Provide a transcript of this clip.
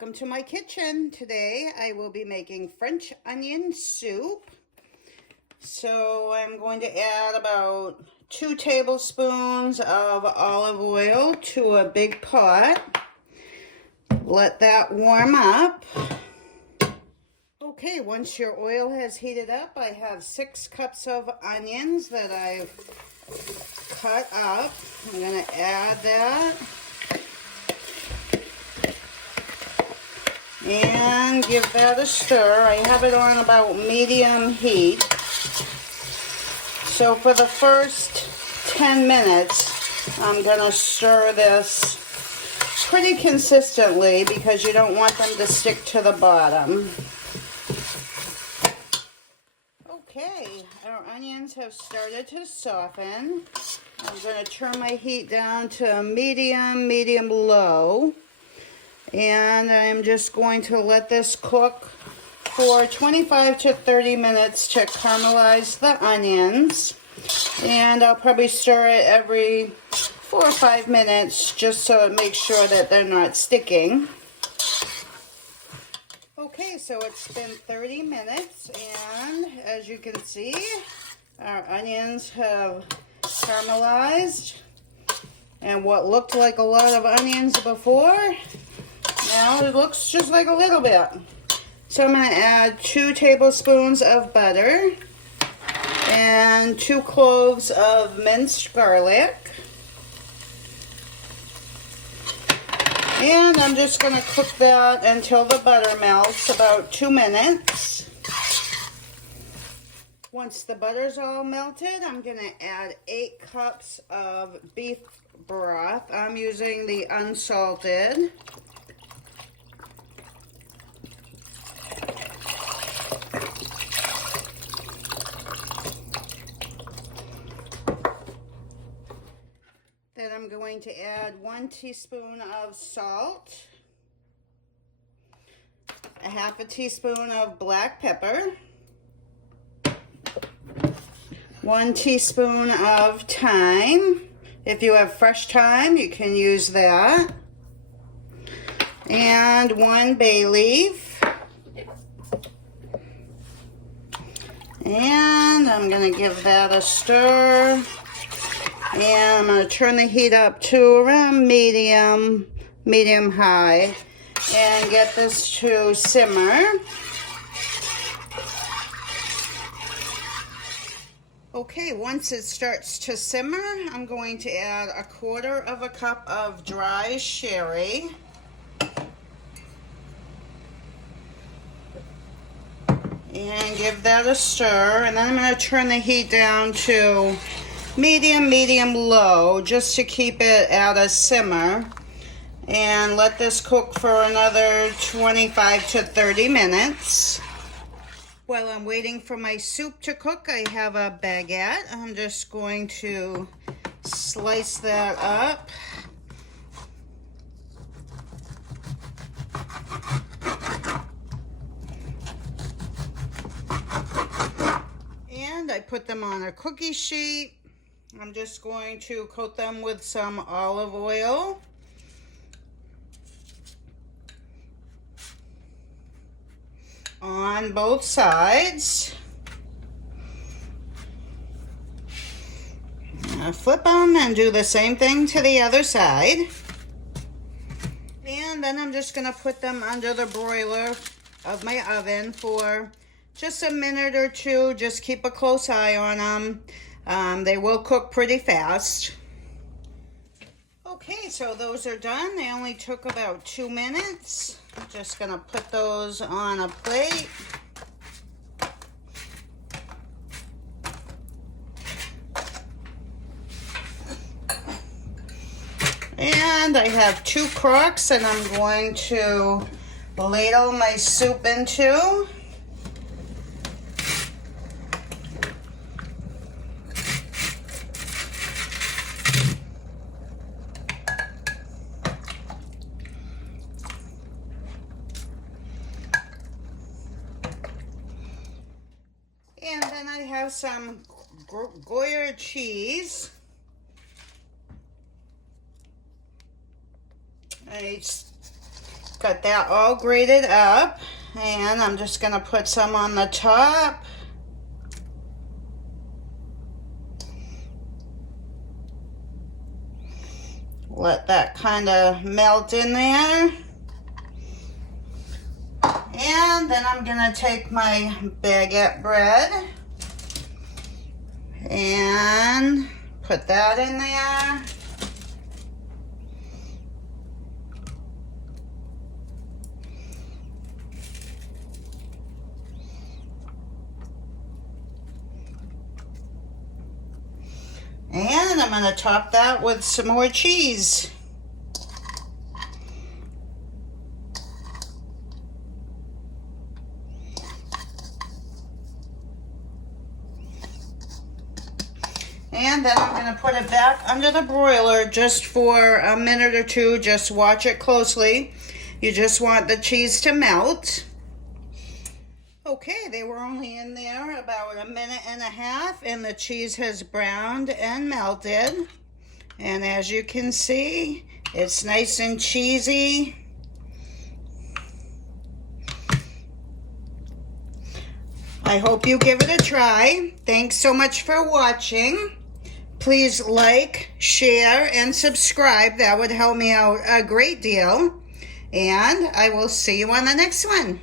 Welcome to my kitchen. Today I will be making French onion soup. So I'm going to add about 2 tablespoons of olive oil to a big pot. Let that warm up. Okay, once your oil has heated up, I have 6 cups of onions that I've cut up. I'm going to add that. And give that a stir. I have it on about medium heat. So for the first 10 minutes, I'm going to stir this pretty consistently because you don't want them to stick to the bottom. Okay, our onions have started to soften. I'm going to turn my heat down to medium-low. And I'm just going to let this cook for 25 to 30 minutes to caramelize the onions. And I'll probably stir it every 4 or 5 minutes just so it makes sure that they're not sticking. Okay, so it's been 30 minutes and as you can see, our onions have caramelized. And what looked like a lot of onions before, now it looks just like a little bit. So I'm going to add 2 tablespoons of butter and 2 cloves of minced garlic. And I'm just going to cook that until the butter melts, about 2 minutes. Once the butter's all melted, I'm going to add 8 cups of beef broth. I'm using the unsalted. Then I'm going to add 1 teaspoon of salt, a half a teaspoon of black pepper, 1 teaspoon of thyme. If you have fresh thyme, you can use that, and 1 bay leaf. And I'm going to give that a stir. And I'm going to turn the heat up to around medium high and get this to simmer. Okay, once it starts to simmer, I'm going to add 1/4 cup of dry sherry. And give that a stir. And then I'm going to turn the heat down to medium-low, just to keep it at a simmer, and let this cook for another 25 to 30 minutes. While I'm waiting for my soup to cook, I have a baguette. I'm just going to slice that up. And I put them on a cookie sheet. I'm just going to coat them with some olive oil. On both sides. I'll flip them and do the same thing to the other side. And then I'm just going to put them under the broiler of my oven for just a minute or two. Just keep a close eye on them. They will cook pretty fast. Okay, so those are done. They only took about 2 minutes. I'm just going to put those on a plate. And I have 2 crocks that I'm going to ladle my soup into. And then I have some gruyere cheese. I Got that all grated up, and I'm just gonna put some on the top. Let that kind of melt in there. And then I'm gonna take my baguette bread and put that in there. And I'm going to top that with some more cheese. And then I'm going to put it back under the broiler just for a minute or two. Just watch it closely. You just want the cheese to melt. Okay, they were only in there about a minute and a half, and the cheese has browned and melted. And as you can see, it's nice and cheesy. I hope you give it a try. Thanks so much for watching. Please like, share, and subscribe. That would help me out a great deal. And I will see you on the next one.